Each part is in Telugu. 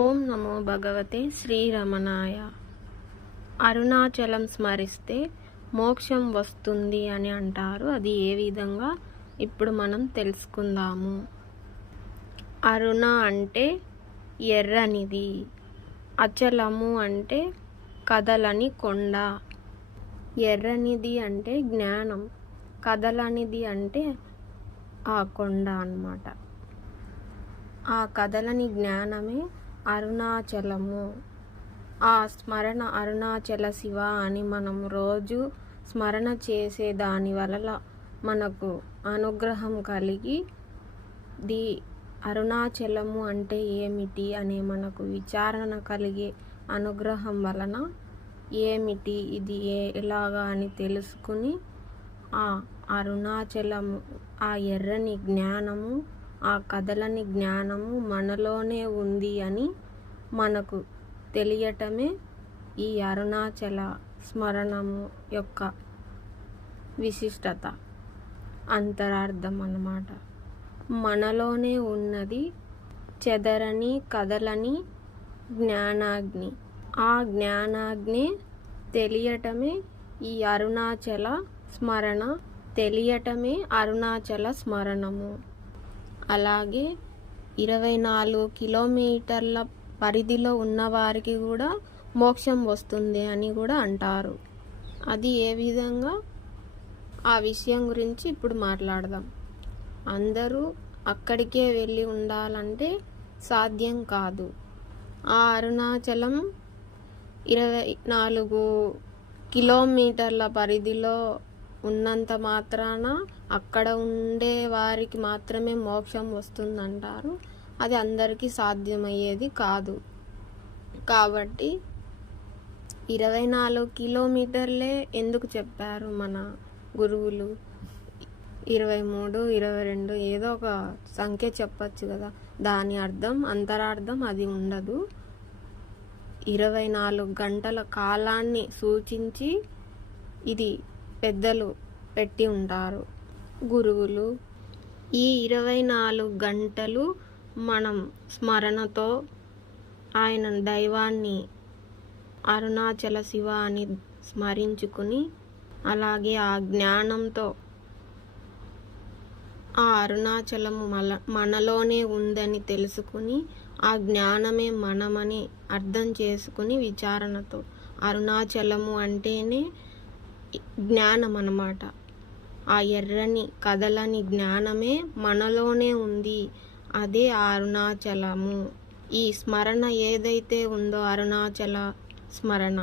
ఓం నమో భగవతే శ్రీరమణాయ. అరుణాచలం స్మరిస్తే మోక్షం వస్తుంది అని అంటారు. అది ఏ విధంగా ఇప్పుడు మనం తెలుసుకుందాము. అరుణ అంటే ఎర్రనిది, అచలము అంటే కదలని కొండ, ఎర్రనిది అంటే జ్ఞానం, కదలనిది అంటే ఆ కొండ అన్నమాట. ఆ కదలని జ్ఞానమే అరుణాచలము. ఆ స్మరణ అరుణాచల శివ అని మనం రోజు స్మరణ చేసే దాని వలన మనకు అనుగ్రహం కలిగి అరుణాచలము అంటే ఏమిటి అనే మనకు విచారణ కలిగే అనుగ్రహం వలన ఏమిటి ఇది ఎలాగా అని తెలుసుకుని ఆ అరుణాచలము, ఆ ఎర్రని జ్ఞానము, ఆ కదలని జ్ఞానము మనలోనే ఉంది అని మనకు తెలియటమే ఈ అరుణాచల స్మరణము యొక్క విశిష్టత, అంతరార్థం అన్నమాట. మనలోనే ఉన్నది చెదరని కదలని జ్ఞానాగ్ని. ఆ జ్ఞానాగ్ని తెలియటమే ఈ అరుణాచల స్మరణ, తెలియటమే అరుణాచల స్మరణము. అలాగే 24 కిలోమీటర్ల పరిధిలో ఉన్నవారికి కూడా మోక్షం వస్తుంది అని కూడా అంటారు. అది ఏ విధంగా, ఆ విషయం గురించి ఇప్పుడు మాట్లాడదాం. అందరూ అక్కడికే వెళ్ళి ఉండాలంటే సాధ్యం కాదు. ఆ అరుణాచలం 24 కిలోమీటర్ల పరిధిలో ఉన్నంత మాత్రాన అక్కడ ఉండే వారికి మాత్రమే మోక్షం వస్తుందంటారు. అది అందరికీ సాధ్యమయ్యేది కాదు. కాబట్టి 24 కిలోమీటర్లే ఎందుకు చెప్పారు మన గురువులు? 23, 22 ఏదో ఒక సంఖ్య చెప్పచ్చు కదా. దాని అర్థం, అంతరార్థం అది ఉండదు. 24 గంటల కాలాన్ని సూచించి ఇది పెద్దలు పెట్టి ఉంటారు, గురువులు. ఈ 24 గంటలు మనం స్మరణతో ఆయన దైవాన్ని, అరుణాచల శివ అని స్మరించుకుని, అలాగే ఆ జ్ఞానంతో ఆ అరుణాచలము మనలోనే ఉందని తెలుసుకుని, ఆ జ్ఞానమే మనమని అర్థం చేసుకుని విచారణతో, అరుణాచలము అంటేనే జ్ఞానం అన్నమాట. ఆ ఎర్రని కదలని జ్ఞానమే మనలోనే ఉంది, అదే అరుణాచలము. ఈ స్మరణ ఏదైతే ఉందో అరుణాచల స్మరణ,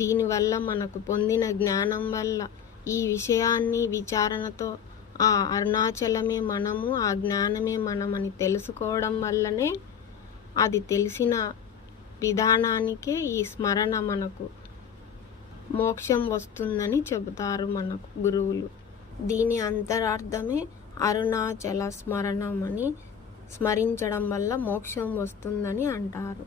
దీనివల్ల మనకు పొందిన జ్ఞానం వల్ల ఈ విషయాన్ని విచారణతో ఆ అరుణాచలమే మనము, ఆ జ్ఞానమే మనమని తెలుసుకోవడం వల్లనే, అది తెలిసిన విధానానికే ఈ స్మరణ మనకు మోక్షం వస్తుందని చెబుతారు మనకు గురువులు. దీని అంతరార్థమే అరుణాచల స్మరణమని, స్మరించడం వల్ల మోక్షం వస్తుందని అంటారు.